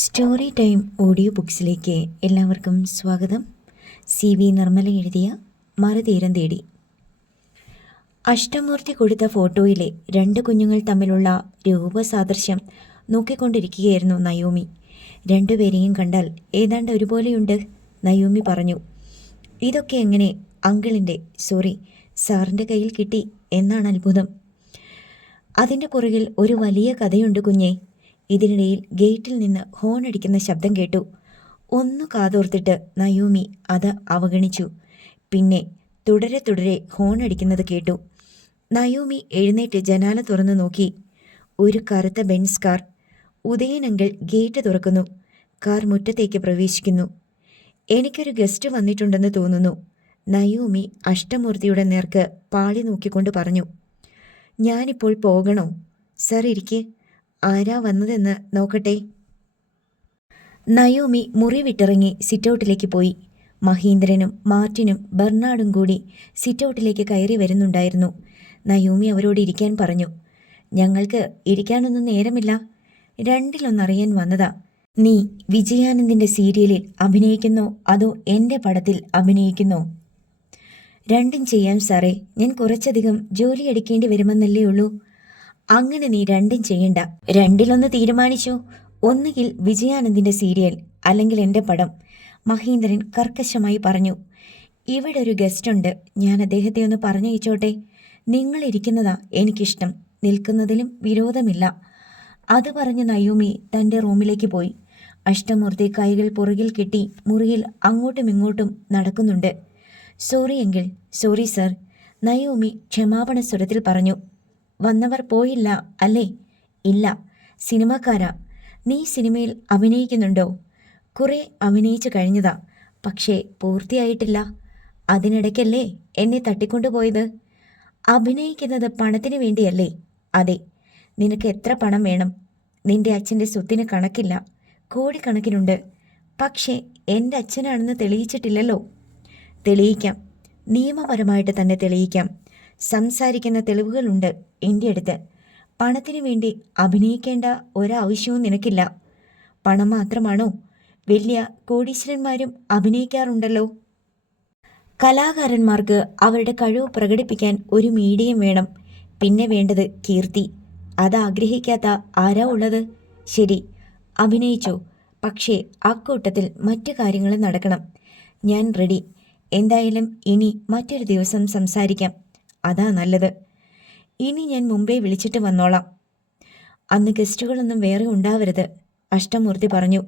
Story time audio ബുക്സിലേക്ക് എല്ലാവർക്കും സ്വാഗതം. C V Nirmala എഴുതിയ മറുതീരം തേടി. അഷ്ടമൂർത്തി കൊടുത്ത ഫോട്ടോയിലെ രണ്ട് കുഞ്ഞുങ്ങൾ തമ്മിലുള്ള രൂപസാദൃശ്യം നോക്കിക്കൊണ്ടിരിക്കുകയായിരുന്നു നയോമി. രണ്ടുപേരെയും കണ്ടാൽ ഏതാണ്ട് ഒരുപോലെയുണ്ട് നയോമി പറഞ്ഞു. ഇതൊക്കെ എങ്ങനെ അങ്കിളിന്റെ സോറി സാറിന്റെ കയ്യിൽ കിട്ടി എന്നാണ് അത്ഭുതം. അതിന്റെ പുറകിൽ ഒരു വലിയ കഥയുണ്ട് കുഞ്ഞെ. ഇതിനിടയിൽ ഗേറ്റിൽ നിന്ന് ഹോൺ അടിക്കുന്ന ശബ്ദം കേട്ടു. ഒന്നു കാതോർത്തിട്ട് നയൂമി അത് അവഗണിച്ചു. പിന്നെ തുടരെ തുടരെ ഹോൺ അടിക്കുന്നത് കേട്ടു. നയൂമി എഴുന്നേറ്റ് ജനാല തുറന്നു നോക്കി. ഒരു കറുത്ത ബെൻസ് കാർ. ഉദയനെങ്കിൽ ഗേറ്റ് തുറക്കുന്നു. കാർ മുറ്റത്തേക്ക് പ്രവേശിക്കുന്നു. എനിക്കൊരു ഗസ്റ്റ് വന്നിട്ടുണ്ടെന്ന് തോന്നുന്നു. നയൂമി അഷ്ടമൂർത്തിയുടെ നേർക്ക് പാളി നോക്കിക്കൊണ്ട് പറഞ്ഞു. ഞാനിപ്പോൾ പോകണോ? സർ ഇരിക്കെ. ആരാ വന്നതെന്ന് നോക്കട്ടെ. നയോമി മുറി വിട്ടിറങ്ങി സിറ്റൗട്ടിലേക്ക് പോയി. മഹീന്ദ്രനും മാർട്ടിനും ബെർണാഡും കൂടി സിറ്റൗട്ടിലേക്ക് കയറി വരുന്നുണ്ടായിരുന്നു. നയോമി അവരോട് ഇരിക്കാൻ പറഞ്ഞു ഞങ്ങൾക്ക് ഇരിക്കാനൊന്നും നേരമില്ല. രണ്ടിലൊന്നറിയാൻ വന്നതാ. നീ വിജയാനന്ദിന്റെ സീരിയലിൽ അഭിനയിക്കുന്നോ അതോ എന്റെ പടത്തിൽ അഭിനയിക്കുന്നോ? രണ്ടും ചെയ്യാം സാറേ. ഞാൻ കുറച്ചധികം ജോലി എടുക്കേണ്ടി വരുമെന്നല്ലേ ഉള്ളൂ. അങ്ങനെ നീ രണ്ടും ചെയ്യണ്ട. രണ്ടിലൊന്ന് തീരുമാനിച്ചു. ഒന്നുകിൽ വിജയാനന്ദിന്റെ സീരിയൽ അല്ലെങ്കിൽ എന്റെ പടം. മഹീന്ദ്രൻ കർക്കശമായി പറഞ്ഞു. ഇവിടെ ഒരു ഗസ്റ്റ് ഉണ്ട്. ഞാൻ അദ്ദേഹത്തെ ഒന്ന് പറഞ്ഞയച്ചോട്ടെ. നിങ്ങൾ ഇരിക്കുന്നതാ എനിക്കിഷ്ടം. നിൽക്കുന്നതിലും വിരോധമില്ല. അത് പറഞ്ഞ് നയൂമി തന്റെ റൂമിലേക്ക് പോയി. അഷ്ടമൂർത്തി കൈകൾ പുറകിൽ കെട്ടി മുറിയിൽ അങ്ങോട്ടും ഇങ്ങോട്ടും നടക്കുന്നുണ്ട്. സോറി എങ്കിൽ സോറി സർ. നയോമി ക്ഷമാപണ സ്വരത്തിൽ പറഞ്ഞു. വന്നവർ പോയില്ല അല്ലേ? ഇല്ല. സിനിമക്കാരാ. നീ സിനിമയിൽ അഭിനയിക്കുന്നുണ്ടോ? കുറേ അഭിനയിച്ചു കഴിഞ്ഞതാ. പക്ഷേ പൂർത്തിയായിട്ടില്ല. അതിനിടയ്ക്കല്ലേ എന്നെ തട്ടിക്കൊണ്ടുപോയത്? അഭിനയിക്കുന്നത് പണത്തിന് വേണ്ടിയല്ലേ? അതെ. നിനക്ക് എത്ര പണം വേണം? നിന്റെ അച്ഛന്റെ സ്വത്തിന് കണക്കില്ല. കോടിക്കണക്കിനുണ്ട്. പക്ഷേ എന്റെ അച്ഛനാണെന്ന് തെളിയിച്ചിട്ടില്ലല്ലോ. തെളിയിക്കാം. നിയമപരമായിട്ട് തന്നെ തെളിയിക്കാം. സംസാരിക്കുന്ന തെളിവുകളുണ്ട് എന്റെ അടുത്ത്. പണത്തിന് വേണ്ടി അഭിനയിക്കേണ്ട ഒരാവശ്യവും നിനക്കില്ല. പണം മാത്രമാണോ? വലിയ കോടീശ്വരന്മാരും അഭിനയിക്കാറുണ്ടല്ലോ. കലാകാരന്മാർക്ക് അവരുടെ കഴിവ് പ്രകടിപ്പിക്കാൻ ഒരു മീഡിയം വേണം. പിന്നെ വേണ്ടത് കീർത്തി. അത് ആഗ്രഹിക്കാത്ത ആരാ ഉള്ളത്? ശരി അഭിനയിച്ചോ. പക്ഷേ അക്കൂട്ടത്തിൽ മറ്റു കാര്യങ്ങളും നടക്കണം. ഞാൻ റെഡി എന്തായാലും ഇനി മറ്റൊരു ദിവസം സംസാരിക്കാം. അതാ നല്ലത്. ഇനി ഞാൻ മുമ്പേ വിളിച്ചിട്ട് വന്നോളാം. അന്ന് ഗസ്റ്റുകളൊന്നും വേറെ ഉണ്ടാവരുത് അഷ്ടമൂർത്തി പറഞ്ഞു.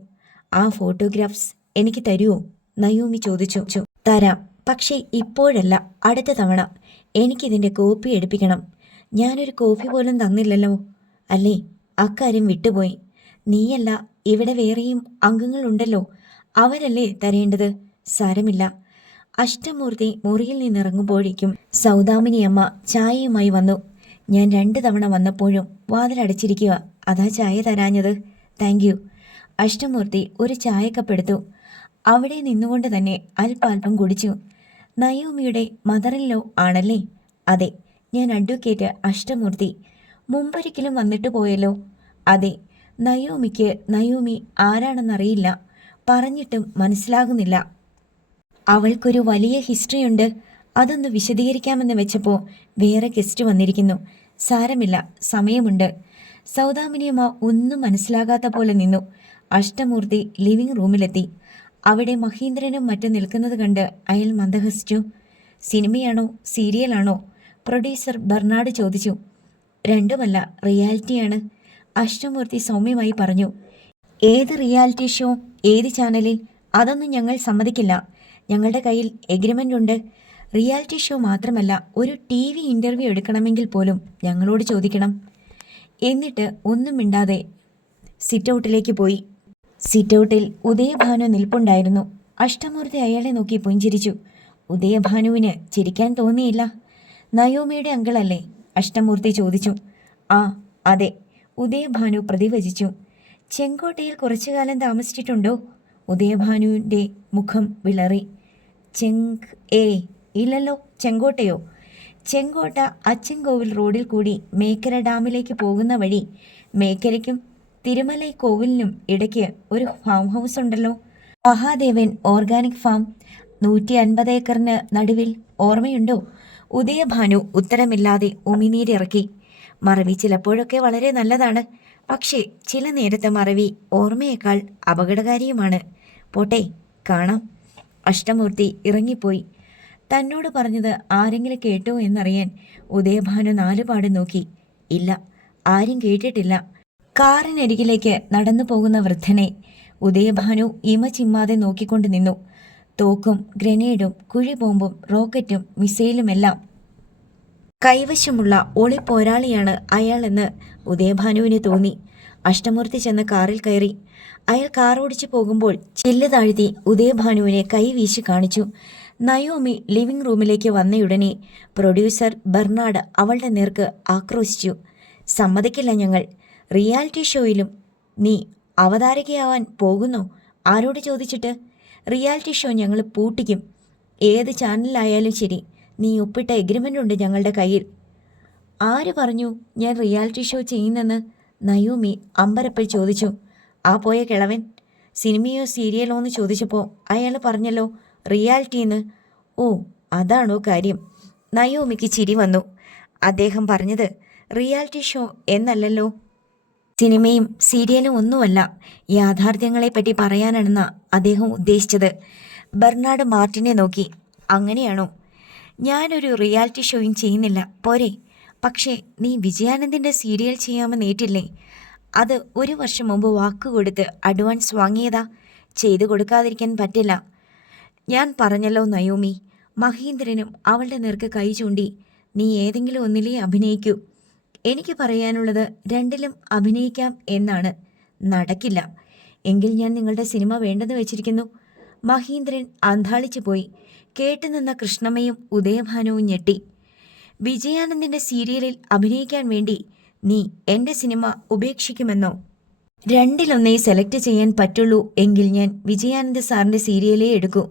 ആ ഫോട്ടോഗ്രാഫ്സ് എനിക്ക് തരുമോ നയൂമി ചോദിച്ചു. തരാം. പക്ഷേ ഇപ്പോഴല്ല അടുത്ത തവണ. എനിക്കിതിന്റെ കോപ്പി എടുപ്പിക്കണം. ഞാനൊരു കോപ്പി പോലും തന്നില്ലല്ലോ. അല്ലേ? അക്കാര്യം വിട്ടുപോയി. നീയല്ല ഇവിടെ വേറെയും അംഗങ്ങളുണ്ടല്ലോ. അവരല്ലേ തരേണ്ടത്? സാരമില്ല. അഷ്ടമൂർത്തി മുറിയിൽ നിന്നിറങ്ങുമ്പോഴേക്കും സൗദാമിനിയമ്മ ചായയുമായി വന്നു. ഞാൻ രണ്ട് തവണ വന്നപ്പോഴും വാതിലടച്ചിരിക്കുക. അതാ ചായ തരാഞ്ഞത്. Thank you. അഷ്ടമൂർത്തി ഒരു ചായക്കപ്പെടുത്തു അവിടെ നിന്നുകൊണ്ട് തന്നെ അല്പാൽപ്പം കുടിച്ചു. നയോമിയുടെ മദറിലോ ആണല്ലേ? അതെ ഞാൻ അഡ്വക്കേറ്റ് അഷ്ടമൂർത്തി. മുമ്പൊരിക്കലും വന്നിട്ട് പോയല്ലോ. അതെ നയോമിക്ക് നയോമി ആരാണെന്നറിയില്ല. പറഞ്ഞിട്ടും മനസ്സിലാകുന്നില്ല. അവൾക്കൊരു വലിയ ഹിസ്റ്ററിയുണ്ട്. അതൊന്ന് വിശദീകരിക്കാമെന്ന് വെച്ചപ്പോൾ വേറെ ഗസ്റ്റ് വന്നിരിക്കുന്നു. സാരമില്ല സമയമുണ്ട്. സൗദാമിനിയമ്മ ഒന്നും മനസ്സിലാകാത്ത പോലെ നിന്നു. അഷ്ടമൂർത്തി ലിവിംഗ് റൂമിലെത്തി. അവിടെ മഹീന്ദ്രനും മറ്റും നിൽക്കുന്നത് കണ്ട് അയാൾ മന്ദഹസിച്ചു. സിനിമയാണോ സീരിയലാണോ? പ്രൊഡ്യൂസർ ബർണാഡ് ചോദിച്ചു. രണ്ടുമല്ല റിയാലിറ്റിയാണ്. അഷ്ടമൂർത്തി സൗമ്യമായി പറഞ്ഞു. ഏത് റിയാലിറ്റി ഷോ ഏത് ചാനലിൽ? അതൊന്നും ഞങ്ങൾ സമ്മതിക്കില്ല. ഞങ്ങളുടെ കയ്യിൽ എഗ്രിമെന്റ് ഉണ്ട്. റിയാലിറ്റി ഷോ മാത്രമല്ല ഒരു ടി വി ഇന്റർവ്യൂ എടുക്കണമെങ്കിൽ പോലും ഞങ്ങളോട് ചോദിക്കണം. എന്നിട്ട് ഒന്നും മിണ്ടാതെ സിറ്റൗട്ടിലേക്ക് പോയി. സിറ്റൗട്ടിൽ ഉദയഭാനു നിൽപ്പുണ്ടായിരുന്നു. അഷ്ടമൂർത്തി അയാളെ നോക്കി പുഞ്ചിരിച്ചു. ഉദയഭാനുവിന് ചിരിക്കാൻ തോന്നിയില്ല. നയോമിയുടെ അങ്കിളല്ലേ? അഷ്ടമൂർത്തി ചോദിച്ചു. ആ അതെ. ഉദയഭാനു പ്രതിവചിച്ചു. ചെങ്കോട്ടയിൽ കുറച്ചു കാലം താമസിച്ചിട്ടുണ്ടോ? ഉദയഭാനുവിന്റെ മുഖം വിളറി. ചെങ്ക് ഏ ഇല്ലല്ലോ ചെങ്കോട്ടയോ? ചെങ്കോട്ട അച്ചൻകോവിൽ റോഡിൽ കൂടി മേക്കര ഡാമിലേക്ക് പോകുന്ന വഴി മേക്കരയ്ക്കും തിരുമലൈ കോവിലിനും ഇടയ്ക്ക് ഒരു ഫാം ഹൗസ് ഉണ്ടല്ലോ. Mahadevan organic farm. നൂറ്റി അൻപത് ഏക്കറിന് നടുവിൽ ഓർമ്മയുണ്ടോ? ഉദയഭാനു ഉത്തരമില്ലാതെ ഉമിനീരിറക്കി. മറവി ചിലപ്പോഴൊക്കെ വളരെ നല്ലതാണ്. പക്ഷേ ചില നേരത്തെ മറവി ഓർമ്മയേക്കാൾ അപകടകാരിയുമാണ്. പോട്ടെ കാണാം. അഷ്ടമൂർത്തി ഇറങ്ങിപ്പോയി. തന്നോട് പറഞ്ഞത് ആരെങ്കിലും കേട്ടോ എന്നറിയാൻ ഉദയഭാനു നാലുപാട് നോക്കി. ഇല്ല ആരും കേട്ടിട്ടില്ല. കാറിനരികിലേക്ക് നടന്നു പോകുന്ന വൃദ്ധനെ ഉദയഭാനു ഇമ ചിമ്മാതെ നോക്കിക്കൊണ്ട് നിന്നു. തോക്കും ഗ്രനേഡും കുഴിബോംബും റോക്കറ്റും മിസൈലുമെല്ലാം കൈവശമുള്ള ഒളിപ്പോരാളിയാണ് അയാളെന്ന് ഉദയഭാനുവിന് തോന്നി. അഷ്ടമൂർത്തി ചെന്ന കാറിൽ കയറി. അയാൾ കാർ ഓടിച്ചു പോകുമ്പോൾ ചില്ല് താഴ്ത്തി ഉദയഭാനുവിനെ കൈവീശി കാണിച്ചു. നയോമി ലിവിംഗ് റൂമിലേക്ക് വന്നയുടനെ പ്രൊഡ്യൂസർ ബെർണാഡ് അവളുടെ നേർക്ക് ആക്രോശിച്ചു. സമ്മതിക്കില്ല ഞങ്ങൾ. റിയാലിറ്റി ഷോയിലും നീ അവതാരകയാവാൻ പോകുന്നു? ആരോട് ചോദിച്ചിട്ട്? റിയാലിറ്റി ഷോ ഞങ്ങൾ പൂട്ടിക്കും. ഏത് ചാനലിലായാലും ശരി. നീ ഒപ്പിട്ട എഗ്രിമെന്റ് ഉണ്ട് ഞങ്ങളുടെ കയ്യിൽ. ആര് പറഞ്ഞു ഞാൻ റിയാലിറ്റി ഷോ ചെയ്യുന്നെന്ന്? നയൂമി അമ്പരപ്പിൽ ചോദിച്ചു. ആ പോയ കിളവൻ സിനിമയോ സീരിയലോ എന്ന് ചോദിച്ചപ്പോൾ അയാൾ പറഞ്ഞല്ലോ റിയാലിറ്റിന്ന്. ഓ അതാണോ കാര്യം. നയോമിക്ക് ചിരി വന്നു. അദ്ദേഹം പറഞ്ഞത് റിയാലിറ്റി ഷോ എന്നല്ലല്ലോ. സിനിമയും സീരിയലും ഒന്നുമല്ല യാഥാർത്ഥ്യങ്ങളെപ്പറ്റി പറയാനാണെന്ന അദ്ദേഹം ഉദ്ദേശിച്ചത്. ബെർണാഡ് മാർട്ടിനെ നോക്കി അങ്ങനെയാണോ? ഞാനൊരു റിയാലിറ്റി ഷോയും ചെയ്യുന്നില്ല പോരെ. പക്ഷേ നീ വിജയാനന്ദിന്റെ സീരിയൽ ചെയ്യാമെന്ന് ഏറ്റില്ലേ അത് ഒരു വർഷം മുമ്പ് വാക്ക് കൊടുത്ത് അഡ്വാൻസ് വാങ്ങിയതാ. ചെയ്തു കൊടുക്കാതിരിക്കാൻ പറ്റില്ല. ഞാൻ പറഞ്ഞല്ലോ നയോമി. മഹീന്ദ്രനും അവളുടെ നേർക്ക് കൈ ചൂണ്ടി നീ ഏതെങ്കിലും ഒന്നിലേ അഭിനയിക്കൂ. എനിക്ക് പറയാനുള്ളത് രണ്ടിലും അഭിനയിക്കാം എന്നാണ്. നടക്കില്ല. എങ്കിൽ ഞാൻ നിങ്ങളുടെ സിനിമ വേണ്ടെന്ന് വെച്ചിരിക്കുന്നു. മഹീന്ദ്രൻ അന്താളിച്ചു പോയി കേട്ടുനിന്ന കൃഷ്ണമ്മയും ഉദയഭാനവും ഞെട്ടി. വിജയാനന്ദിന്റെ സീരിയലിൽ അഭിനയിക്കാൻ വേണ്ടി നീ എന്റെ സിനിമ ഉപേക്ഷിക്കുമെന്നോ? രണ്ടിലൊന്നേ സെലക്ട് ചെയ്യാൻ പറ്റുള്ളൂ എങ്കിൽ ഞാൻ വിജയാനന്ദ സാറിന്റെ സീരിയലേ എടുക്കൂ.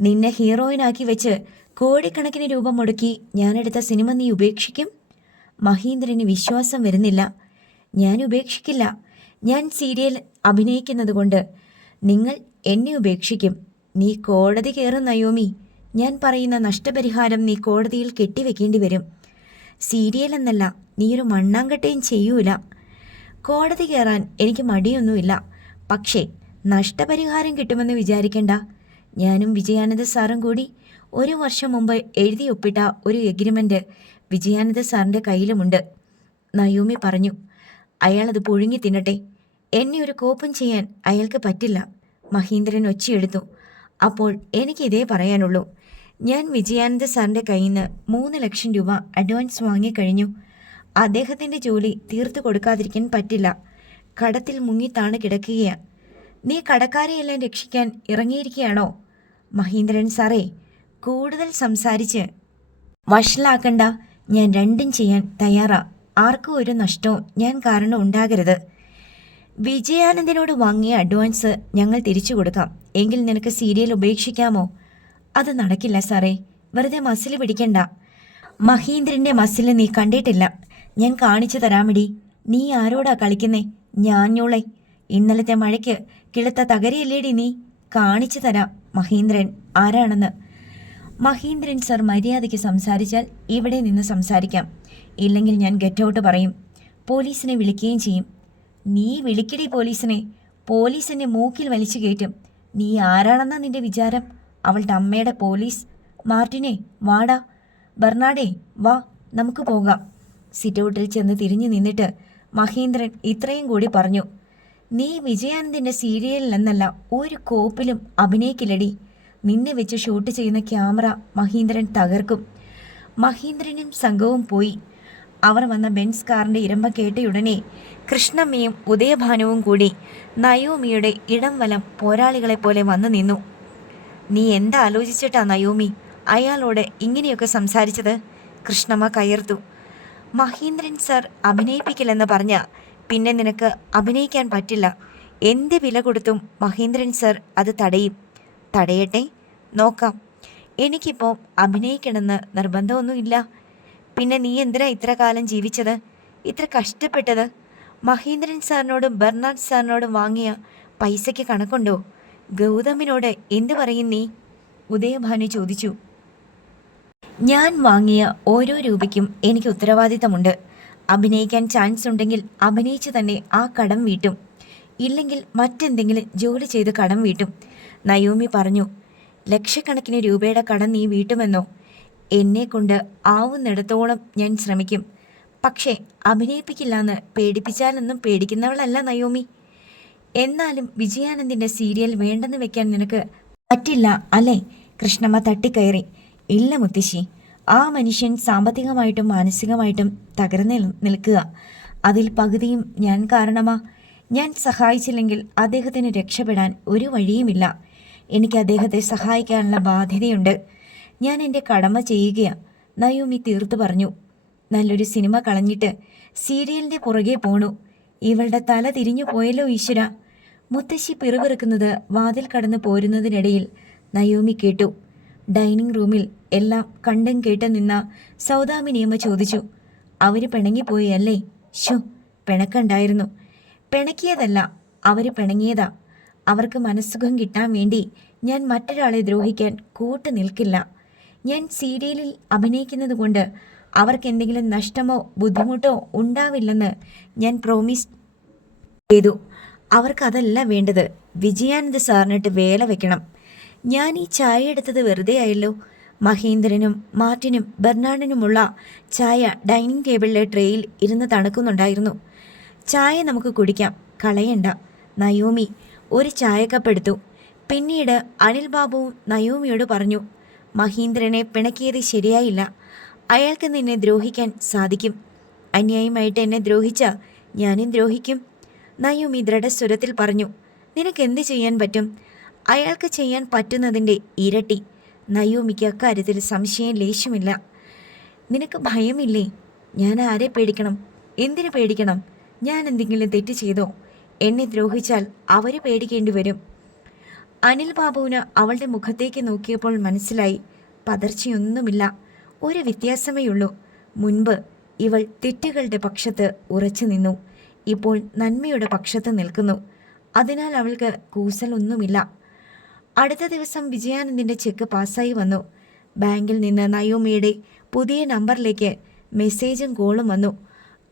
നിന്നെ ഹീറോയിനാക്കി വെച്ച് കോടിക്കണക്കിന് രൂപ മുടക്കി ഞാനെടുത്ത സിനിമ നീ ഉപേക്ഷിക്കും? മഹീന്ദ്രന് വിശ്വാസം വരുന്നില്ല. ഞാൻ ഉപേക്ഷിക്കില്ല. ഞാൻ സീരിയൽ അഭിനയിക്കുന്നതുകൊണ്ട് നിങ്ങൾ എന്നെ ഉപേക്ഷിക്കും. നീ കോടതി കയറും നയോമി. ഞാൻ പറയുന്ന നഷ്ടപരിഹാരം നീ കോടതിയിൽ കെട്ടിവെക്കേണ്ടി വരും. സീരിയൽ എന്നല്ല നീ ഒരു മണ്ണാങ്കട്ടയും ചെയ്യൂല. കോടതി കയറാൻ എനിക്ക് മടിയൊന്നുമില്ല. പക്ഷേ നഷ്ടപരിഹാരം കിട്ടുമെന്ന് വിചാരിക്കണ്ട. ഞാനും വിജയാനന്ദ സാറും കൂടി ഒരു വർഷം മുമ്പ് എഴുതി ഒപ്പിട്ട ഒരു എഗ്രിമെന്റ് വിജയാനന്ദ സാറിന്റെ കയ്യിലുമുണ്ട്. നയൂമി പറഞ്ഞു അയാളത് പുഴുങ്ങി തിന്നട്ടെ. എന്നെ ഒരു കോപ്പം ചെയ്യാൻ അയാൾക്ക് പറ്റില്ല. മഹീന്ദ്രൻ ഒച്ചയെടുത്തു അപ്പോൾ എനിക്കിതേ പറയാനുള്ളൂ. ഞാൻ വിജയാനന്ദ സാറിന്റെ കയ്യിൽ നിന്ന് മൂന്ന് ലക്ഷം രൂപ അഡ്വാൻസ് വാങ്ങിക്കഴിഞ്ഞു അദ്ദേഹത്തിന്റെ ജോലി തീർത്തു കൊടുക്കാതിരിക്കാൻ പറ്റില്ല. കടത്തിൽ മുങ്ങിത്താണ് കിടക്കുകയാണ് നീ കടക്കാരെയെല്ലാം രക്ഷിക്കാൻ ഇറങ്ങിയിരിക്കുകയാണോ? മഹീന്ദ്രൻ സാറേ കൂടുതൽ സംസാരിച്ച്. വഷളാക്കണ്ട ഞാൻ രണ്ടും ചെയ്യാൻ തയ്യാറാ. ആർക്കും ഒരു നഷ്ടവും ഞാൻ കാരണം ഉണ്ടാകരുത്. വിജയാനന്ദനോട് വാങ്ങിയ അഡ്വാൻസ് ഞങ്ങൾ തിരിച്ചു കൊടുക്കാം. എങ്കിൽ നിനക്ക് സീരിയൽ ഉപേക്ഷിക്കാമോ? അത് നടക്കില്ല സാറേ. വെറുതെ മസിൽ പിടിക്കണ്ട. മഹീന്ദ്രന്റെ മസിൽ നീ കണ്ടിട്ടില്ല. ഞാൻ കാണിച്ചു തരാമിടി. നീ ആരോടാ കളിക്കുന്നേ? ഞാഞ്ഞോളെ. ഇന്നലത്തെ മഴയ്ക്ക് കിളുത്ത തകരയല്ലേടി നീ? കാണിച്ചു തരാം മഹീന്ദ്രൻ. ആരാണെന്ന്? മഹീന്ദ്രൻ സർ മര്യാദയ്ക്ക് സംസാരിച്ചാൽ ഇവിടെ നിന്ന് സംസാരിക്കാം. ഇല്ലെങ്കിൽ ഞാൻ ഗെറ്റ് ഔട്ട് പറയും. പോലീസിനെ വിളിക്കുകയും ചെയ്യും. നീ വിളിക്കടി പോലീസിനെ. പോലീസിനെ മൂക്കിൽ വലിച്ചു കയറ്റും. നീ ആരാണെന്നാ നിന്റെ വിചാരം? അവളുടെ അമ്മയുടെ പോലീസ്. മാർട്ടിനെ വാടാ. ബർണാഡേ വാ നമുക്ക് പോകാം. സിറ്റൗട്ടിൽ ചെന്ന് തിരിഞ്ഞു നിന്നിട്ട് മഹേന്ദ്രൻ ഇത്രയും കൂടി പറഞ്ഞു. നീ വിജയാനന്ദിന്റെ സീരിയലിൽ നിന്നല്ല ഒരു കോപ്പിലും അഭിനയിക്കില്ലടി. നിന്നെ വെച്ച് ഷൂട്ട് ചെയ്യുന്ന ക്യാമറ മഹീന്ദ്രൻ തകർക്കും. മഹീന്ദ്രനും സംഘവും പോയി. അവർ വന്ന ബെൻസ് കാറിന്റെ ഇരമ്പ കേട്ടയുടനെ കൃഷ്ണമ്മയും ഉദയഭാനുവും കൂടി നയോമിയുടെ ഇടം വലം പോരാളികളെ പോലെ വന്നു നിന്നു. നീ എന്താ ആലോചിച്ചിട്ടാ നയോമി? അയാളോട് ഇങ്ങനെയൊക്കെ സംസാരിച്ചത്? കൃഷ്ണമ്മ കയർത്തു. മഹീന്ദ്രൻ സർ അഭിനയിപ്പിക്കില്ലെന്ന് പറഞ്ഞ പിന്നെ നിനക്ക് അഭിനയിക്കാൻ പറ്റില്ല. എന്ത് വില കൊടുത്തും മഹീന്ദ്രൻ സർ അത് തടയും. തടയട്ടെ? നോക്കാം. എനിക്കിപ്പോൾ അഭിനയിക്കണമെന്ന് നിർബന്ധമൊന്നുമില്ല. പിന്നെ നീ എന്തിനാ ഇത്ര കാലം ജീവിച്ചത്? ഇത്ര കഷ്ടപ്പെട്ടത്? മഹീന്ദ്രൻ സാറിനോടും ബെർണാഡ് സാറിനോടും വാങ്ങിയ പൈസയ്ക്ക് കണക്കുണ്ടോ? ഗൗതമിനോട് എന്തു പറയും നീ ഉദയഭാനു ചോദിച്ചു. ഞാൻ വാങ്ങിയ ഓരോ രൂപയ്ക്കും എനിക്ക് ഉത്തരവാദിത്തമുണ്ട്. അഭിനയിക്കാൻ ചാൻസ് ഉണ്ടെങ്കിൽ അഭിനയിച്ച് തന്നെ ആ കടം വീട്ടും. ഇല്ലെങ്കിൽ മറ്റെന്തെങ്കിലും ജോലി ചെയ്ത് കടം വീട്ടും. നയോമി പറഞ്ഞു ലക്ഷക്കണക്കിന് രൂപയുടെ കടം നീ വീട്ടുമെന്നോ? എന്നെ കൊണ്ട് ആവുന്നിടത്തോളം ഞാൻ ശ്രമിക്കും. പക്ഷേ അഭിനയിപ്പിക്കില്ലെന്ന് പേടിപ്പിച്ചാലൊന്നും പേടിക്കുന്നവളല്ല നയോമി. എന്നാലും വിജയാനന്ദിന്റെ സീരിയൽ വേണ്ടെന്ന് വെക്കാൻ നിനക്ക് പറ്റില്ല അല്ലേ? കൃഷ്ണമ്മ തട്ടിക്കയറി. ഇല്ല മുത്തശ്ശി ആ മനുഷ്യൻ സാമ്പത്തികമായിട്ടും മാനസികമായിട്ടും തകർന്ന് നിൽക്കുക. അതിൽ പകുതിയും ഞാൻ കാരണമാ. ഞാൻ സഹായിച്ചില്ലെങ്കിൽ അദ്ദേഹത്തിന് രക്ഷപ്പെടാൻ ഒരു വഴിയുമില്ല. എനിക്ക് അദ്ദേഹത്തെ സഹായിക്കാനുള്ള ബാധ്യതയുണ്ട്. ഞാൻ എന്റെ കടമ ചെയ്യുകയാണ് നയോമി തീർത്തു പറഞ്ഞു. നല്ലൊരു സിനിമ കളഞ്ഞിട്ട് സീരിയലിന്റെ പുറകെ പോണു. ഇവളുടെ തല തിരിഞ്ഞു പോയല്ലോ ഈശ്വര. മുത്തശ്ശി പിറുപിറുക്കുന്നത് വാതിൽ കടന്നു പോരുന്നതിനിടയിൽ നയോമി കേട്ടു. ഡൈനിങ് റൂമിൽ എല്ലാം കണ്ടും കേട്ടും നിന്ന സൗദാമിനിയമ്മ ചോദിച്ചു. അവർ പിണങ്ങിപ്പോയി അല്ലേ ഷു പിണക്കണ്ടായിരുന്നു. പിണക്കിയതല്ല അവർ പിണങ്ങിയതാ. അവർക്ക് മനസ്സുഖം കിട്ടാൻ വേണ്ടി ഞാൻ മറ്റൊരാളെ ദ്രോഹിക്കാൻ കൂട്ടു നിൽക്കില്ല. ഞാൻ സീരിയലിൽ അഭിനയിക്കുന്നത് കൊണ്ട് അവർക്ക് എന്തെങ്കിലും നഷ്ടമോ ബുദ്ധിമുട്ടോ ഉണ്ടാവില്ലെന്ന് ഞാൻ പ്രോമിസ് ചെയ്തു. അവർക്കതല്ല വേണ്ടത്. വിജയാനന്ദ സാറിനിട്ട് വേല വെക്കണം. ഞാൻ ഈ ചായ എടുത്തത് വെറുതെ ആയല്ലോ. മഹേന്ദ്രനും മാർട്ടിനും ബെർണാഡിനുമുള്ള ചായ ഡൈനിങ് ടേബിളിലെ ട്രേയിൽ ഇരുന്ന് തണുക്കുന്നുണ്ടായിരുന്നു. ചായ നമുക്ക് കുടിക്കാം. കളയണ്ട. നയോമി ഒരു ചായക്കപ്പ് എടുത്തു പിന്നീട് അനിൽ ബാബുവും നയോമിയോട് പറഞ്ഞു മഹീന്ദ്രനെ പിണക്കിയത് ശരിയായില്ല. അയാൾക്ക് നിന്നെ ദ്രോഹിക്കാൻ സാധിക്കും. അന്യായമായിട്ട് എന്നെ ദ്രോഹിച്ച ഞാനും ദ്രോഹിക്കും. നയോമി ദൃഢസ്വരത്തിൽ പറഞ്ഞു നിനക്ക് എന്ത് ചെയ്യാൻ പറ്റും? അയാൾക്ക് ചെയ്യാൻ പറ്റുന്നതിന്റെ ഇരട്ടി. നയോമിക്ക് അക്കാര്യത്തിൽ സംശയം ലേശമില്ല. നിനക്ക് ഭയമില്ലേ? ഞാൻ ആരെ പേടിക്കണം? എന്തിനു പേടിക്കണം? ഞാൻ എന്തെങ്കിലും തെറ്റ് ചെയ്തോ? എന്നെ ദ്രോഹിച്ചാൽ അവർ പേടിക്കേണ്ടി വരും. അനിൽ ബാബുവിന് അവളുടെ മുഖത്തേക്ക് നോക്കിയപ്പോൾ മനസ്സിലായി പതർച്ചയൊന്നുമില്ല. ഒരു വ്യത്യാസമേയുള്ളൂ. മുൻപ് ഇവൾ തെറ്റുകളുടെ പക്ഷത്ത് ഉറച്ചു നിന്നു. ഇപ്പോൾ നന്മയുടെ പക്ഷത്ത് നിൽക്കുന്നു. അതിനാൽ അവൾക്ക് കൂസലൊന്നുമില്ല. അടുത്ത ദിവസം വിജയാനന്ദിന്റെ ചെക്ക് പാസ്സായി വന്നു. ബാങ്കിൽ നിന്ന് നയോമിയുടെ പുതിയ നമ്പറിലേക്ക് മെസ്സേജും കോളും വന്നു.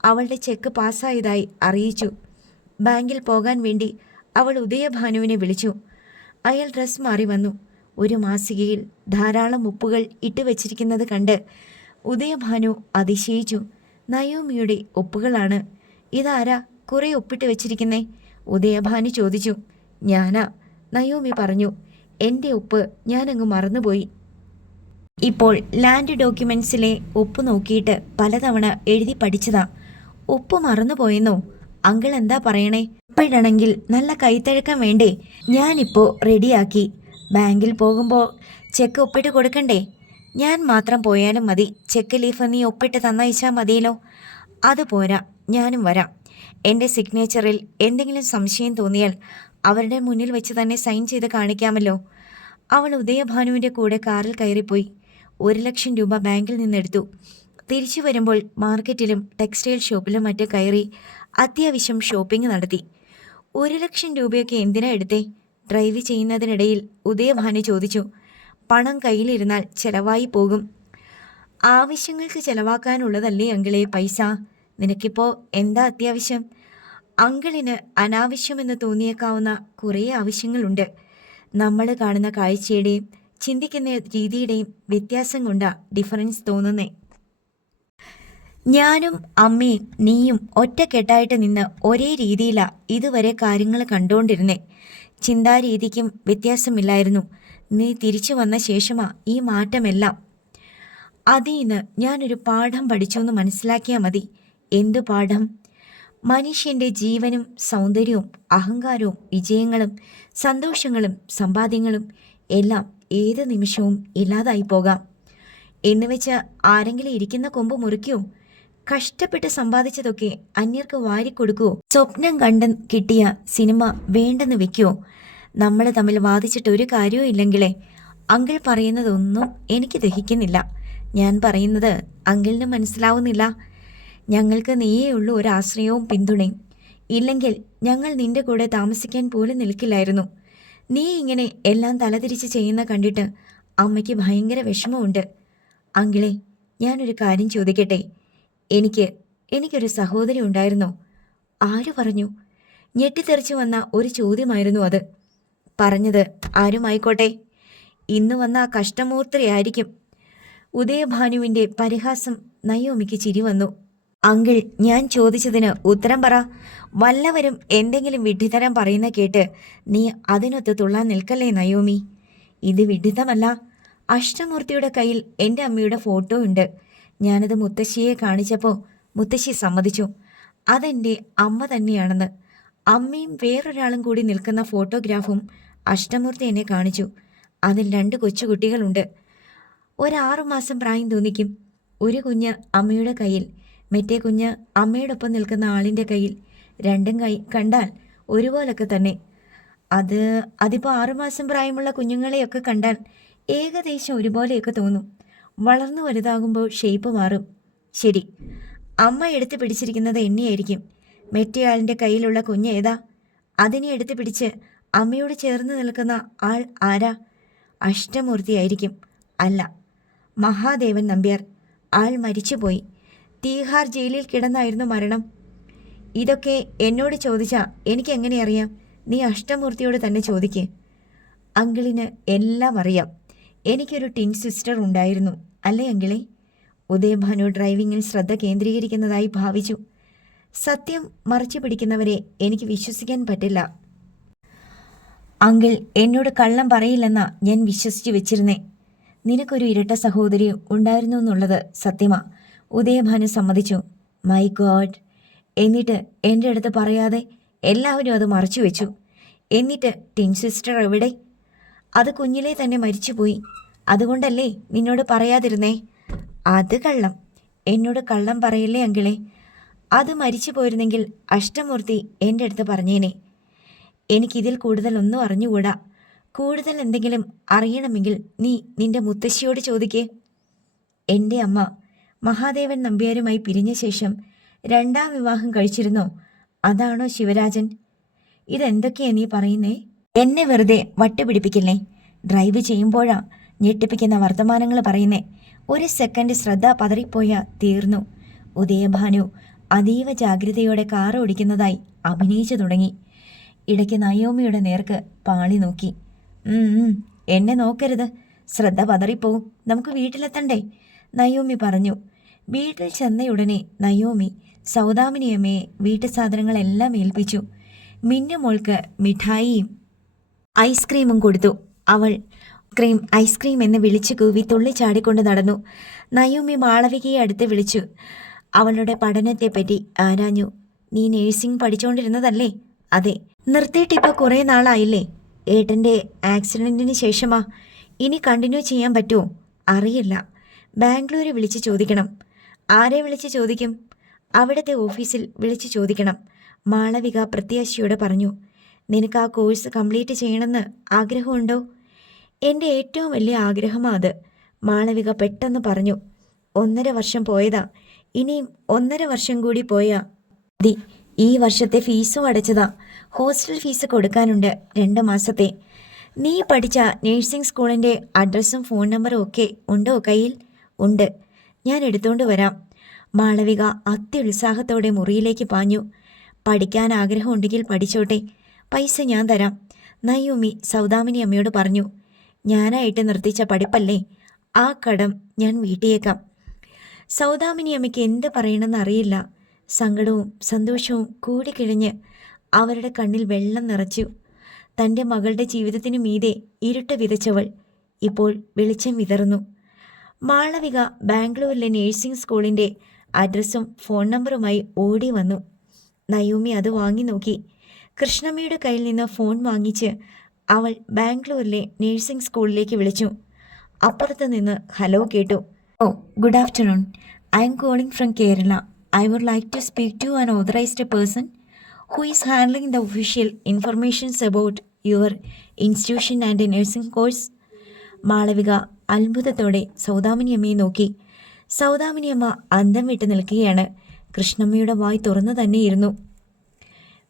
അവളുടെ ചെക്ക് പാസ്സായതായി അറിയിച്ചു. ബാങ്കിൽ പോകാൻ വേണ്ടി അവൾ ഉദയഭാനുവിനെ വിളിച്ചു. അയാൾ ഡ്രസ് മാറി വന്നു. ഒരു മാസികയിൽ ധാരാളം ഉപ്പുകൾ ഇട്ടുവച്ചിരിക്കുന്നത് കണ്ട് ഉദയഭാനു അതിശയിച്ചു. നയോമിയുടെ ഒപ്പുകളാണ് ഇതാരാ കുറെ ഒപ്പിട്ട് വെച്ചിരിക്കുന്നേ? ഉദയഭാനി ചോദിച്ചു. ഞാനാ. നയോമി പറഞ്ഞു. എന്റെ ഒപ്പ് ഞാനങ്ങ് മറന്നുപോയി. ഇപ്പോൾ ലാൻഡ് ഡോക്യുമെന്റ്സിലെ ഒപ്പ് നോക്കിയിട്ട് പലതവണ എഴുതി പഠിച്ചതാ. ഒപ്പ് മറന്നുപോയെന്നോ? അങ്കിൾ എന്താ പറയണേ? ഇപ്പോഴാണെങ്കിൽ നല്ല കൈത്തഴക്കം വേണ്ടേ? ഞാനിപ്പോ റെഡിയാക്കി. ബാങ്കിൽ പോകുമ്പോൾ ചെക്ക് ഒപ്പിട്ട് കൊടുക്കണ്ടേ? ഞാൻ മാത്രം പോയാലും മതി. ചെക്ക് ലീഫ് നീ ഒപ്പിട്ട് തന്നയച്ചാൽ മതിയല്ലോ. അത് പോരാ. ഞാനും വരാം. എന്റെ സിഗ്നേച്ചറിൽ എന്തെങ്കിലും സംശയം തോന്നിയാൽ അവരുടെ മുന്നിൽ വെച്ച് തന്നെ സൈൻ ചെയ്ത് കാണിക്കാമല്ലോ. അവൾ ഉദയഭാനുവിന്റെ കൂടെ കാറിൽ കയറിപ്പോയി. ഒരു ലക്ഷം രൂപ ബാങ്കിൽ നിന്നെടുത്തു. തിരിച്ചു വരുമ്പോൾ മാർക്കറ്റിലും ടെക്സ്റ്റൈൽ ഷോപ്പിലും മറ്റും കയറി അത്യാവശ്യം ഷോപ്പിംഗ് നടത്തി. ഒരു ലക്ഷം രൂപയൊക്കെ എന്തിനാ എടുത്തേ? ഡ്രൈവ് ചെയ്യുന്നതിനിടയിൽ ഉദയഭാനു ചോദിച്ചു. പണം കയ്യിലിരുന്നാൽ ചെലവായി പോകും. ആവശ്യങ്ങൾക്ക് ചെലവാക്കാനുള്ളതല്ലേ അങ്കിളെ പൈസ? നിനക്കിപ്പോൾ എന്താ അത്യാവശ്യം? അങ്കിളിന് അനാവശ്യമെന്ന് തോന്നിയേക്കാവുന്ന കുറേ ആവശ്യങ്ങളുണ്ട്. നമ്മൾ കാണുന്ന കാഴ്ചയുടെയും ചിന്തിക്കുന്ന രീതിയുടെയും വ്യത്യാസം കൊണ്ടാ ഡിഫറൻസ് തോന്നുന്നേ. ഞാനും അമ്മയും നീയും ഒറ്റക്കെട്ടായിട്ട് നിന്ന് ഒരേ രീതിയിലാ ഇതുവരെ കാര്യങ്ങൾ കണ്ടുകൊണ്ടിരുന്നേ ചിന്താരീതിക്കും വ്യത്യാസമില്ലായിരുന്നു. നീ തിരിച്ചു വന്ന ശേഷമാ ഈ മാറ്റമെല്ലാം. അതിൽ നിന്ന് ഞാനൊരു പാഠം പഠിച്ചു എന്ന് മനസ്സിലാക്കിയാൽ മതി. എന്തു പാഠം? മനുഷ്യന്റെ ജീവനും സൗന്ദര്യവും അഹങ്കാരവും വിജയങ്ങളും സന്തോഷങ്ങളും സമ്പാദ്യങ്ങളും എല്ലാം ഏത് നിമിഷവും ഇല്ലാതായി പോകാം. എന്നുവെച്ച് ആരെങ്കിലും ഇരിക്കുന്ന കൊമ്പ് മുറിക്കോ? കഷ്ടപ്പെട്ട് സമ്പാദിച്ചതൊക്കെ അന്യർക്ക് വാരിക്കൊടുക്കുവോ സ്വപ്നം കണ്ട് കിട്ടിയ സിനിമ വേണ്ടെന്ന് വെക്കുവോ നമ്മൾ തമ്മിൽ വാദിച്ചിട്ട് ഒരു കാര്യവും ഇല്ലെങ്കിലേ അങ്കിൾ പറയുന്നതൊന്നും എനിക്ക് ദഹിക്കുന്നില്ല. ഞാൻ പറയുന്നത് അങ്കിളിന് മനസ്സിലാവുന്നില്ല. ഞങ്ങൾക്ക് നീയേ ഉള്ളൂ ഒരു ആശ്രയവും പിന്തുണയും. ഇല്ലെങ്കിൽ ഞങ്ങൾ നിന്റെ കൂടെ താമസിക്കാൻ പോലും നിൽക്കില്ലായിരുന്നു. നീ ഇങ്ങനെ എല്ലാം തലതിരിച്ച് ചെയ്യുന്ന കണ്ടിട്ട് അമ്മയ്ക്ക് ഭയങ്കര വിഷമമുണ്ട്. അങ്കിളെ ഞാനൊരു കാര്യം ചോദിക്കട്ടെ? എനിക്ക് എനിക്കൊരു സഹോദരി ഉണ്ടായിരുന്നോ? ആര് പറഞ്ഞു? ഞെട്ടിത്തെറിച്ചു വന്ന ഒരു ചോദ്യമായിരുന്നു അത്. പറഞ്ഞത് ആരുമായിക്കോട്ടെ? ഇന്ന് വന്ന ആ കഷ്ടമൂർത്തിയായിരിക്കും. ഉദയഭാനുവിന്റെ പരിഹാസം നയോമിക്ക് ചിരി വന്നു. അങ്കിൾ ഞാൻ ചോദിച്ചതിന് ഉത്തരം പറ. വല്ലവരും എന്തെങ്കിലും വിഡ്ഢിതരം പറയുന്ന കേട്ട് നീ അതിനൊത്ത് തുള്ളാൻ നിൽക്കല്ലേ നയോമി? ഇത് വിഡ്ഢിതമല്ല. അഷ്ടമൂർത്തിയുടെ കയ്യിൽ എന്റെ അമ്മയുടെ ഫോട്ടോ ഉണ്ട്. ഞാനത് മുത്തശ്ശിയെ കാണിച്ചപ്പോൾ മുത്തശ്ശി സമ്മതിച്ചു. അതെന്റെ അമ്മ തന്നെയാണെന്ന്. അമ്മയും വേറൊരാളും കൂടി നിൽക്കുന്ന ഫോട്ടോഗ്രാഫും അഷ്ടമൂർത്തി എന്നെ കാണിച്ചു. അതിൽ രണ്ട് കൊച്ചുകുട്ടികളുണ്ട് ഒരാറുമാസം പ്രായം തോന്നിക്കും. ഒരു കുഞ്ഞ് അമ്മയുടെ കയ്യിൽ മറ്റേ കുഞ്ഞ് അമ്മയോടൊപ്പം നിൽക്കുന്ന ആളിന്റെ കയ്യിൽ രണ്ടും കൈ കണ്ടാൽ ഒരുപോലൊക്കെ തന്നെ. അത് അതിപ്പോൾ ആറുമാസം പ്രായമുള്ള കുഞ്ഞുങ്ങളെയൊക്കെ കണ്ടാൽ ഏകദേശം ഒരുപോലെയൊക്കെ തോന്നും. വളർന്നു വലുതാകുമ്പോൾ ഷേപ്പ് മാറും. ശരി അമ്മ എടുത്ത് പിടിച്ചിരിക്കുന്നത് എന്നെയായിരിക്കും. മെറ്റയാളിന്റെ കയ്യിലുള്ള കുഞ്ഞ് ഏതാ? അതിനെ എടുത്ത് പിടിച്ച് അമ്മയോട് ചേർന്ന് നിൽക്കുന്ന ആൾ ആരാ? അഷ്ടമൂർത്തിയായിരിക്കും. അല്ല മഹാദേവൻ നമ്പ്യാർ. ആൾ മരിച്ചുപോയി. തീഹാർ ജയിലിൽ കിടന്നായിരുന്നു മരണം. ഇതൊക്കെ എന്നോട് ചോദിച്ചാ എനിക്ക് എങ്ങനെ അറിയാം നീ അഷ്ടമൂർത്തിയോട് തന്നെ ചോദിക്ക്. അങ്കിളിന് എല്ലാം അറിയാം. എനിക്കൊരു ടിൻ സിസ്റ്റർ ഉണ്ടായിരുന്നു. അല്ലേ അങ്കിളെ? ഉദയഭാനു ഡ്രൈവിങ്ങിൽ ശ്രദ്ധ കേന്ദ്രീകരിക്കുന്നതായി ഭാവിച്ചു. സത്യം മറച്ചു പിടിക്കുന്നവരെ എനിക്ക് വിശ്വസിക്കാൻ പറ്റില്ല. അങ്കിൾ എന്നോട് കള്ളം പറയില്ലെന്നാ ഞാൻ വിശ്വസിച്ചു വെച്ചിരുന്നേ. നിനക്കൊരു ഇരട്ട സഹോദരി ഉണ്ടായിരുന്നു എന്നുള്ളത് സത്യമാ. ഉദയഭാനു സമ്മതിച്ചു. മൈ ഗോഡ് എന്നിട്ട് എന്റെ അടുത്ത് പറയാതെ എല്ലാവരും അത് മറച്ചു വെച്ചു. എന്നിട്ട് ടിൻ സിസ്റ്റർ എവിടെ? അത് കുഞ്ഞിലെ തന്നെ മരിച്ചുപോയി അതുകൊണ്ടല്ലേ നിന്നോട് പറയാതിരുന്നേ? അത് കള്ളം. എന്നോട് കള്ളം പറയില്ലേ അങ്കിളെ? അത് മരിച്ചു പോയിരുന്നെങ്കിൽ അഷ്ടമൂർത്തി എന്റെ അടുത്ത് പറഞ്ഞേനെ. എനിക്കിതിൽ കൂടുതൽ ഒന്നും അറിഞ്ഞുകൂടാ. കൂടുതൽ എന്തെങ്കിലും അറിയണമെങ്കിൽ നീ നിന്റെ മുത്തശ്ശിയോട് ചോദിക്കേ. എന്റെ അമ്മ മഹാദേവൻ നമ്പ്യാരുമായി പിരിഞ്ഞ ശേഷം രണ്ടാം വിവാഹം കഴിച്ചിരുന്നോ. അതാണോ ശിവരാജൻ? ഇതെന്തൊക്കെയാ നീ പറയുന്നേ? എന്നെ വെറുതെ വട്ടുപിടിപ്പിക്കില്ലേ ഡ്രൈവ് ചെയ്യുമ്പോഴാ ഞെട്ടിപ്പിക്കുന്ന വർത്തമാനങ്ങൾ പറയുന്നേ. ഒരു സെക്കൻഡ് ശ്രദ്ധ പതറിപ്പോയ തീർന്നു. ഉദയഭാനു അതീവ ജാഗ്രതയോടെ കാർ ഓടിക്കുന്നതായി അഭിനയിച്ചു തുടങ്ങി. ഇടയ്ക്ക് നയോമിയുടെ നേർക്ക് പാളി നോക്കി. "ഉം, ഉം, എന്നെ നോക്കരുത്. ശ്രദ്ധ പതറിപ്പോവും. നമുക്ക് വീട്ടിലെത്തണ്ടേ? നയോമി പറഞ്ഞു. വീട്ടിൽ ചെന്നയുടനെ നയോമി സൗദാമിനിയമ്മയെ വീട്ടു സാധനങ്ങളെല്ലാം ഏൽപ്പിച്ചു. മിന്നുമോൾക്ക് മിഠായിയും ഐസ്ക്രീമും കൊടുത്തു. അവൾ ക്രീം ഐസ്ക്രീം എന്ന് വിളിച്ചു കൂവി തുള്ളിച്ചാടിക്കൊണ്ട് നടന്നു. നയോമി മാളവികയെ അടുത്ത് വിളിച്ചു. അവളുടെ പഠനത്തെപ്പറ്റി ആരാഞ്ഞു? നീ നേഴ്സിംഗ് പഠിച്ചുകൊണ്ടിരുന്നതല്ലേ അതെ. നിർത്തിയിട്ടിപ്പോൾ കുറേ നാളായില്ലേ? ഏട്ടന്റെ ആക്സിഡന്റിന് ശേഷമാ? ഇനി കണ്ടിന്യൂ ചെയ്യാൻ പറ്റുമോ അറിയില്ല. ബാംഗ്ലൂർ വിളിച്ച് ചോദിക്കണം. ആരെ വിളിച്ച് ചോദിക്കും? അവിടുത്തെ ഓഫീസിൽ വിളിച്ച് ചോദിക്കണം. മാളവിക പ്രത്യാശയോടെ പറഞ്ഞു നിനക്ക് ആ കോഴ്സ് കംപ്ലീറ്റ് ചെയ്യണമെന്ന് ആഗ്രഹമുണ്ടോ? എന്റെ ഏറ്റവും വലിയ ആഗ്രഹമാണ് അത് മാളവിക പെട്ടെന്ന് പറഞ്ഞു. ഒന്നര വർഷം പോയതാ. ഇനിയും ഒന്നര വർഷം കൂടി പോയാ മതി. ഈ വർഷത്തെ ഫീസും അടച്ചതാ. ഹോസ്റ്റൽ ഫീസ് കൊടുക്കാനുണ്ട് രണ്ട് മാസത്തെ. നീ പഠിച്ച നേഴ്സിംഗ് സ്കൂളിന്റെ അഡ്രസ്സും ഫോൺ നമ്പറും ഒക്കെ ഉണ്ടോ കയ്യിൽ? ഉണ്ട്. ഞാൻ എടുത്തുകൊണ്ട് വരാം. മാളവിക അത്യുത്സാഹത്തോടെ മുറിയിലേക്ക് പാഞ്ഞു. പഠിക്കാൻ ആഗ്രഹമുണ്ടെങ്കിൽ പഠിച്ചോട്ടെ. പൈസ ഞാൻ തരാം. നയ്യൂമി സൗദാമിനി അമ്മയോട് പറഞ്ഞു. ഞാനായിട്ട് നിർത്തിച്ച പഠിപ്പല്ലേ? ആ കടം ഞാൻ വീട്ടിയേക്കാം. സൗദാമിനി അമ്മയ്ക്ക് എന്ത് പറയണമെന്ന് അറിയില്ല. സങ്കടവും സന്തോഷവും കൂടിക്കിഴിഞ്ഞ് അവരുടെ കണ്ണിൽ വെള്ളം നിറച്ചു. തന്റെ മകളുടെ ജീവിതത്തിനു മീതെ ഇരുട്ട് വിതച്ചവൾ ഇപ്പോൾ വെളിച്ചം വിതറുന്നു. മാളവിക ബാംഗ്ലൂരിലെ നേഴ്സിംഗ് സ്കൂളിന്റെ അഡ്രസ്സും ഫോൺ നമ്പറുമായി ഓടി വന്നു. നയൂമി അത് വാങ്ങി നോക്കി. കൃഷ്ണമ്മയുടെ കയ്യിൽ നിന്ന് ഫോൺ വാങ്ങിച്ച് അവൾ ബാംഗ്ലൂരിലെ നേഴ്സിംഗ് സ്കൂളിലേക്ക് വിളിച്ചു. അപ്പുറത്ത് നിന്ന് ഹലോ കേട്ടു. ഓ good afternoon. I am calling from Kerala. I would like to speak to an authorised person who is handling the official informations about your institution and nursing course. Malavika അത്ഭുതത്തോടെ സൗദാമിനിയമ്മയെ നോക്കി. സൗദാമിനിയമ്മ അന്തം വിട്ട് നിൽക്കുകയാണ്. കൃഷ്ണമ്മയുടെ വായി തുറന്നു തന്നെയിരുന്നു.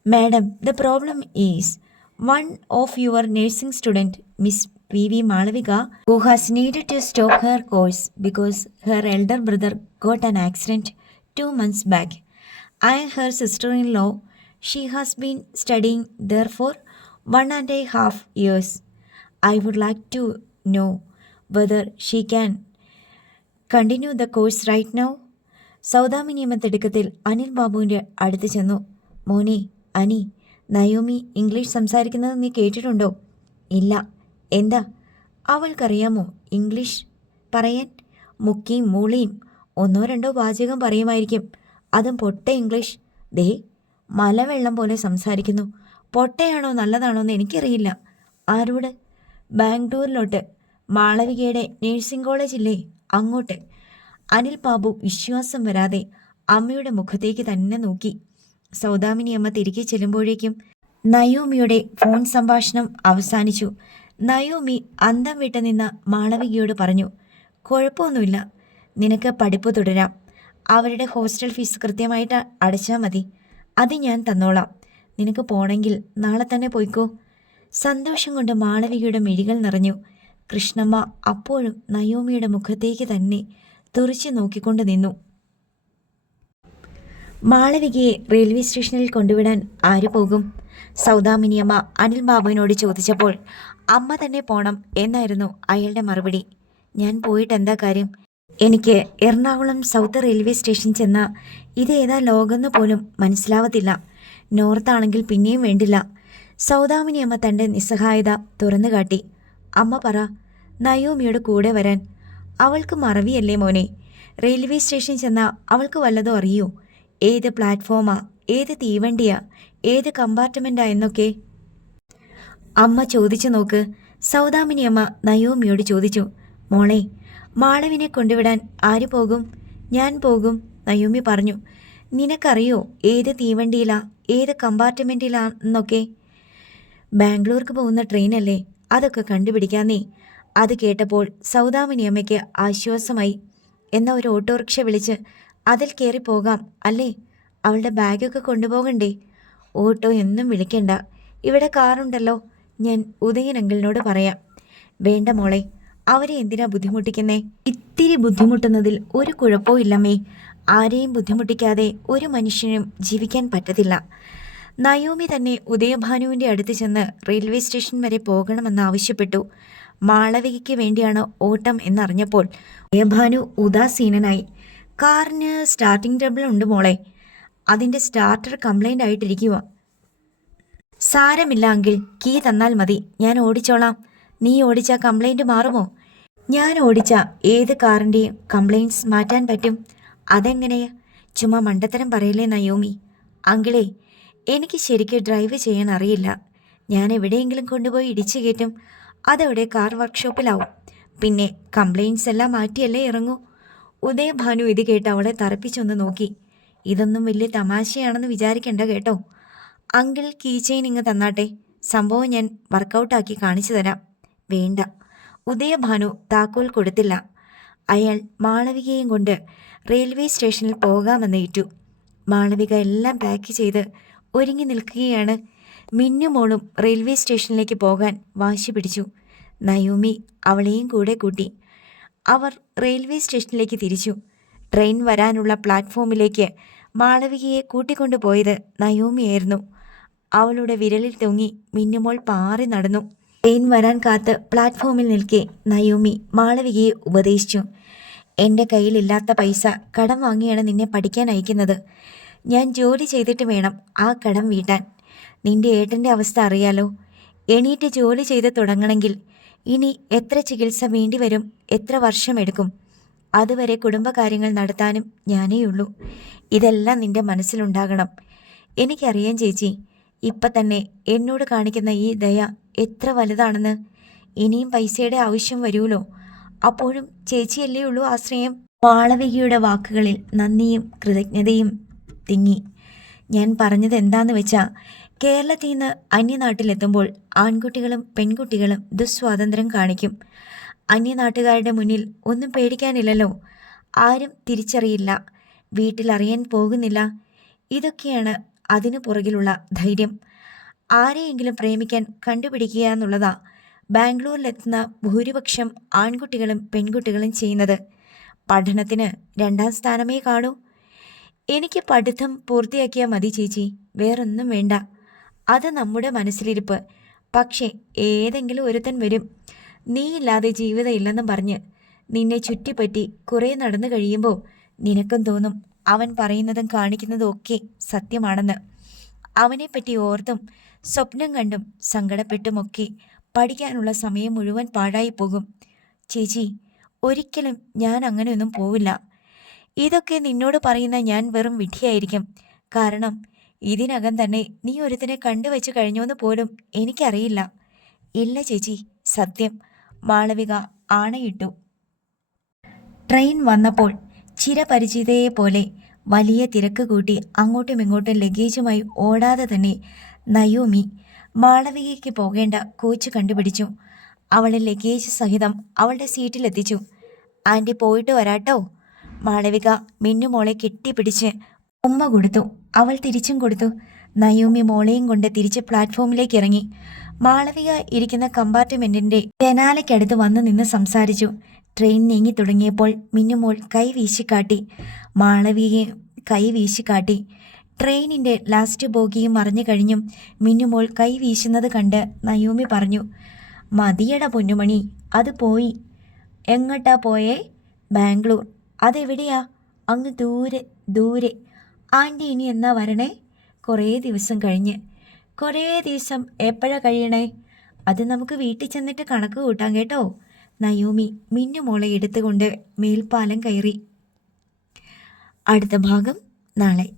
Madam the problem is one of your nursing student miss P V Malavika who has needed to stop her course because her elder brother got an accident two months back. I her sister in law. She has been studying there for one and a half years. I would like to know whether she can continue the course right now Saudami തിടുക്കത്തിൽ അനിൽ ബാബുവിന്റെ അടുത്ത് ചെന്നു. മോനെ അനി Naomi English സംസാരിക്കുന്നത് നീ കേട്ടിട്ടുണ്ടോ? ഇല്ല. എന്താ? അവൾക്കറിയാമോ ഇംഗ്ലീഷ് പറയാൻ? മുക്കിയും മൂളിയും ഒന്നോ രണ്ടോ വാചകം പറയുമായിരിക്കും. അതും പൊട്ട ഇംഗ്ലീഷ്. ദേ മലവെള്ളം പോലെ സംസാരിക്കുന്നു. പൊട്ടയാണോ നല്ലതാണോ എന്ന് എനിക്കറിയില്ല. ആരോട്? ബാംഗ്ലൂരിലോട്ട്. മാളവികയുടെ നഴ്സിംഗ് കോളേജില്ലേ അങ്ങോട്ട് അനിൽ ബാബു വിശ്വാസം വരാതെ അമ്മയുടെ മുഖത്തേക്ക് തന്നെ നോക്കി. സൗദാമിനി അമ്മ തിരികെ ചെല്ലുമ്പോഴേക്കും നയോമിയുടെ ഫോൺ സംഭാഷണം അവസാനിച്ചു. നയോമി അന്തം വിട്ട് നിന്ന മാളവികയോട് പറഞ്ഞു കുഴപ്പമൊന്നുമില്ല നിനക്ക് പഠിപ്പ് തുടരാം. അവരുടെ ഹോസ്റ്റൽ ഫീസ് കൃത്യമായിട്ട് അടച്ചാൽ മതി. അത് ഞാൻ തന്നോളാം. നിനക്ക് പോണെങ്കിൽ നാളെ തന്നെ പോയിക്കോ. സന്തോഷം കൊണ്ട് മാളവികയുടെ മിഴികൾ നിറഞ്ഞു. കൃഷ്ണമ്മ അപ്പോഴും നയോമിയുടെ മുഖത്തേക്ക് തന്നെ തുറിച്ചു നോക്കിക്കൊണ്ട് നിന്നു. മാളവികയെ റെയിൽവേ സ്റ്റേഷനിൽ കൊണ്ടുവിടാൻ ആര് പോകും? സൗദാമിനിയമ്മ അനിൽ ബാബുവിനോട് ചോദിച്ചപ്പോൾ അമ്മ തന്നെ പോണം എന്നായിരുന്നു അയാളുടെ മറുപടി. ഞാൻ പോയിട്ട് എന്താ കാര്യം? എനിക്ക് എറണാകുളം സൗത്ത് റെയിൽവേ സ്റ്റേഷൻ ചെന്ന ഇതേതാ ലോകമെന്ന് പോലും മനസ്സിലാവത്തില്ല. നോർത്താണെങ്കിൽ പിന്നെയും വേണ്ടില്ല. സൗദാമിനിയമ്മ തന്റെ നിസ്സഹായത തുറന്നു കാട്ടി അമ്മ പറ നയോമിയുടെ കൂടെ വരാൻ. അവൾക്ക് മറവിയല്ലേ മോനെ. റെയിൽവേ സ്റ്റേഷൻ ചെന്ന അവൾക്ക് വല്ലതും അറിയോ? ഏത് പ്ലാറ്റ്ഫോമാ ഏത് തീവണ്ടിയാ ഏത് കമ്പാർട്ട്മെന്റാ എന്നൊക്കെ? അമ്മ ചോദിച്ചു നോക്ക്. സൗദാമിനി അമ്മ നയോമിയോട് ചോദിച്ചു മോളെ മാളവിനെ കൊണ്ടുവിടാൻ ആര് പോകും? ഞാൻ പോകും നയോമി പറഞ്ഞു. നിനക്കറിയോ ഏത് തീവണ്ടിയിലാ ഏത് കമ്പാർട്ട്മെന്റിലാ എന്നൊക്കെ? ബാംഗ്ലൂർക്ക് പോകുന്ന ട്രെയിനല്ലേ അതൊക്കെ കണ്ടുപിടിക്കാന്നേ. അത് കേട്ടപ്പോൾ സൗദാമിനിയമ്മയ്ക്ക് ആശ്വാസമായി. എന്ന ഒരു ഓട്ടോറിക്ഷ വിളിച്ച് അതിൽ കയറി പോകാം അല്ലേ? അവളുടെ ബാഗൊക്കെ കൊണ്ടുപോകണ്ടേ? ഓട്ടോ എന്നും വിളിക്കണ്ട. ഇവിടെ കാറുണ്ടല്ലോ. ഞാൻ ഉദയനങ്കിളിനോട് പറയാം. വേണ്ട മോളെ അവരെ എന്തിനാ ബുദ്ധിമുട്ടിക്കുന്നേ? ഇത്തിരി ബുദ്ധിമുട്ടുന്നതിൽ ഒരു കുഴപ്പവും ഇല്ലമ്മേ. ആരെയും ബുദ്ധിമുട്ടിക്കാതെ ഒരു മനുഷ്യനും ജീവിക്കാൻ പറ്റത്തില്ല. നയോമി തന്നെ ഉദയഭാനുവിന്റെ അടുത്ത് ചെന്ന് റെയിൽവേ സ്റ്റേഷൻ വരെ പോകണമെന്ന് ആവശ്യപ്പെട്ടു. മാളവികയ്ക്ക് വേണ്ടിയാണ് ഓട്ടം എന്നറിഞ്ഞപ്പോൾ ഉദയഭാനു ഉദാസീനനായി കാറിന് സ്റ്റാർട്ടിംഗ് ട്രബിൾ ഉണ്ട് മോളെ. അതിന്റെ സ്റ്റാർട്ടർ കംപ്ലൈന്റ് ആയിട്ടിരിക്കുക സാരമില്ല അങ്കിൾ കീ തന്നാൽ മതി. ഞാൻ ഓടിച്ചോളാം. നീ ഓടിച്ച കംപ്ലൈന്റ് മാറുമോ? ഞാൻ ഓടിച്ച ഏത് കാറിന്റെയും കംപ്ലൈന്റ്സ് മാറ്റാൻ പറ്റും. അതെങ്ങനെയാ ചുമ്മാ മണ്ടത്തരം പറയലേ നയോമി? അങ്കിളേ എനിക്ക് ശരിക്ക് ഡ്രൈവ് ചെയ്യാൻ അറിയില്ല. ഞാൻ എവിടെയെങ്കിലും കൊണ്ടുപോയി ഇടിച്ചു കയറ്റും. അതവിടെ കാർ വർക്ക്ഷോപ്പിലാവും. പിന്നെ കംപ്ലയിൻസ് എല്ലാം മാറ്റിയല്ലേ ഇറങ്ങൂ. ഉദയഭാനു ഇത് കേട്ട് അവളെ തറപ്പിച്ചൊന്ന് നോക്കി. ഇതൊന്നും വലിയ തമാശയാണെന്ന് വിചാരിക്കണ്ട കേട്ടോ. അങ്കിൾ കീ ചെയിൻ ഇങ്ങ് തന്നാട്ടെ. സംഭവം ഞാൻ വർക്കൗട്ടാക്കി കാണിച്ചു തരാം. വേണ്ട. ഉദയഭാനു താക്കോൽ കൊടുത്തില്ല. അയാൾ മാളവികയും കൊണ്ട് റെയിൽവേ സ്റ്റേഷനിൽ പോകാമെന്ന് ഏറ്റു. മാളവിക എല്ലാം പാക്ക് ചെയ്ത് ഒരുങ്ങി നിൽക്കുകയാണ്. മിന്നുമോളും റെയിൽവേ സ്റ്റേഷനിലേക്ക് പോകാൻ വാശി പിടിച്ചു. നയോമി അവളെയും കൂടെ കൂട്ടി. അവർ റെയിൽവേ സ്റ്റേഷനിലേക്ക് തിരിച്ചു. ട്രെയിൻ വരാനുള്ള പ്ലാറ്റ്ഫോമിലേക്ക് മാളവികയെ കൂട്ടിക്കൊണ്ടുപോയത് നയോമിയായിരുന്നു. അവളുടെ വിരലിൽ തൂങ്ങി മിന്നുമോൾ പാറി നടന്നു. ട്രെയിൻ വരാൻ കാത്ത് പ്ലാറ്റ്ഫോമിൽ നിൽക്കെ നയോമി മാളവികയെ ഉപദേശിച്ചു. എന്റെ കയ്യിലില്ലാത്ത പൈസ കടം വാങ്ങിയാണ് നിന്നെ പഠിക്കാൻ അയക്കുന്നത്. ഞാൻ ജോലി ചെയ്തിട്ട് വേണം ആ കടം വീട്ടാൻ. നിന്റെ ഏട്ടന്റെ അവസ്ഥ അറിയാലോ? എണീറ്റ് ജോലി ചെയ്ത് തുടങ്ങണമെങ്കിൽ ഇനി എത്ര ചികിത്സ വേണ്ടിവരും എത്ര വർഷമെടുക്കും അതുവരെ കുടുംബകാര്യങ്ങൾ നടത്താനും ഞാനേയുള്ളൂ. ഇതെല്ലാം നിന്റെ മനസ്സിലുണ്ടാകണം. എനിക്കറിയാം ചേച്ചി ഇപ്പം തന്നെ എന്നോട് കാണിക്കുന്ന ഈ ദയ എത്ര വലുതാണെന്ന്. ഇനിയും പൈസയുടെ ആവശ്യം വരുമല്ലോ. അപ്പോഴും ചേച്ചിയല്ലേ ഉള്ളൂ ആശ്രയം മാളവികയുടെ വാക്കുകളിൽ നന്ദിയും കൃതജ്ഞതയും തിങ്ങി. ഞാൻ പറഞ്ഞത് എന്താന്ന് വെച്ചാൽ കേരളത്തിൽ നിന്ന് അന്യനാട്ടിലെത്തുമ്പോൾ ആൺകുട്ടികളും പെൺകുട്ടികളും ദുസ്വാതന്ത്ര്യം കാണിക്കും. അന്യനാട്ടുകാരുടെ മുന്നിൽ ഒന്നും പേടിക്കാനില്ലല്ലോ. ആരും തിരിച്ചറിയില്ല. വീട്ടിലറിയാൻ പോകുന്നില്ല. ഇതൊക്കെയാണ് അതിനു പുറകിലുള്ള ധൈര്യം. ആരെയെങ്കിലും പ്രേമിക്കാൻ കണ്ടുപിടിക്കുക എന്നുള്ളതാ ബാംഗ്ലൂരിലെത്തുന്ന ഭൂരിപക്ഷം ആൺകുട്ടികളും പെൺകുട്ടികളും ചെയ്യുന്നത്. പഠനത്തിന് രണ്ടാം സ്ഥാനമേ കാണൂ. എനിക്ക് പഠിത്തം പൂർത്തിയാക്കിയാൽ മതി ചേച്ചി. വേറൊന്നും വേണ്ട. അത് നമ്മുടെ മനസ്സിലിരിപ്പ്. പക്ഷേ ഏതെങ്കിലും ഒരുത്തൻ വരും. നീയില്ലാതെ ജീവിതം ഇല്ലെന്നും പറഞ്ഞ് നിന്നെ ചുറ്റിപ്പറ്റി കുറേ നടന്നു കഴിയുമ്പോൾ നിനക്കും തോന്നും അവൻ പറയുന്നതും കാണിക്കുന്നതും ഒക്കെ സത്യമാണെന്ന്. അവനെപ്പറ്റി ഓർത്തും സ്വപ്നം കണ്ടും സങ്കടപ്പെട്ടുമൊക്കെ പഠിക്കാനുള്ള സമയം മുഴുവൻ പാഴായി പോകും. ചേച്ചി ഒരിക്കലും ഞാൻ അങ്ങനെയൊന്നും പോവില്ല. ഇതൊക്കെ നിന്നോട് പറയുന്ന ഞാൻ വെറും വിഡ്ഢിയായിരിക്കും. കാരണം ഇതിനകം തന്നെ നീ ഒരുത്തിനെ കണ്ടുവച്ച് കഴിഞ്ഞോന്ന് പോലും എനിക്കറിയില്ല. ഇല്ല ചേച്ചി സത്യം. മാളവിക ആണയിട്ടു. ട്രെയിൻ വന്നപ്പോൾ ചിരപരിചിതയെ പോലെ വലിയ തിരക്ക് കൂട്ടി അങ്ങോട്ടും ഇങ്ങോട്ടും ലഗേജുമായി ഓടാതെ തന്നെ നയോമി മാളവികയ്ക്ക് പോകേണ്ട കോച്ച് കണ്ടുപിടിച്ചു. അവളെ ലഗേജ് സഹിതം അവളുടെ സീറ്റിലെത്തിച്ചു. ആന്റി പോയിട്ട് വരാട്ടോ. മാളവിക മിന്നുമോളെ കെട്ടിപ്പിടിച്ച് ഉമ്മ കൊടുത്തു. അവൾ തിരിച്ചും കൊടുത്തു. നയോമി മോളെയും കൊണ്ട് തിരിച്ച് പ്ലാറ്റ്ഫോമിലേക്ക് ഇറങ്ങി. മാളവിക ഇരിക്കുന്ന കമ്പാർട്ട്മെന്റിന്റെ ജനാലയ്ക്കടുത്ത് വന്ന് നിന്ന് സംസാരിച്ചു. ട്രെയിൻ നീങ്ങി തുടങ്ങിയപ്പോൾ മിന്നുമോൾ കൈ വീശിക്കാട്ടി. മാളവികയെ കൈ വീശിക്കാട്ടി. ട്രെയിനിന്റെ ലാസ്റ്റ് ബോഗിയും മറിഞ്ഞു കഴിഞ്ഞും മിന്നുമോൾ കൈ വീശുന്നത് കണ്ട് നയോമി പറഞ്ഞു മതിയട പൊന്നുമണി അത് പോയി. എങ്ങോട്ടാ പോയേ? ബാംഗ്ലൂർ. അതെവിടെയാ? അങ്ങ് ദൂരെ ദൂരെ. ആന്റി ഇനി എന്നാ വരണേ? കുറേ ദിവസം കഴിഞ്ഞ്. കുറേ ദിവസം എപ്പോഴാ കഴിയണേ? അത് നമുക്ക് വീട്ടിൽ ചെന്നിട്ട് കണക്ക് കൂട്ടാം കേട്ടോ. നയോമി മിന്നുമോളെ എടുത്തുകൊണ്ട് മേൽപ്പാലം കയറി. അടുത്ത ഭാഗം നാളെ.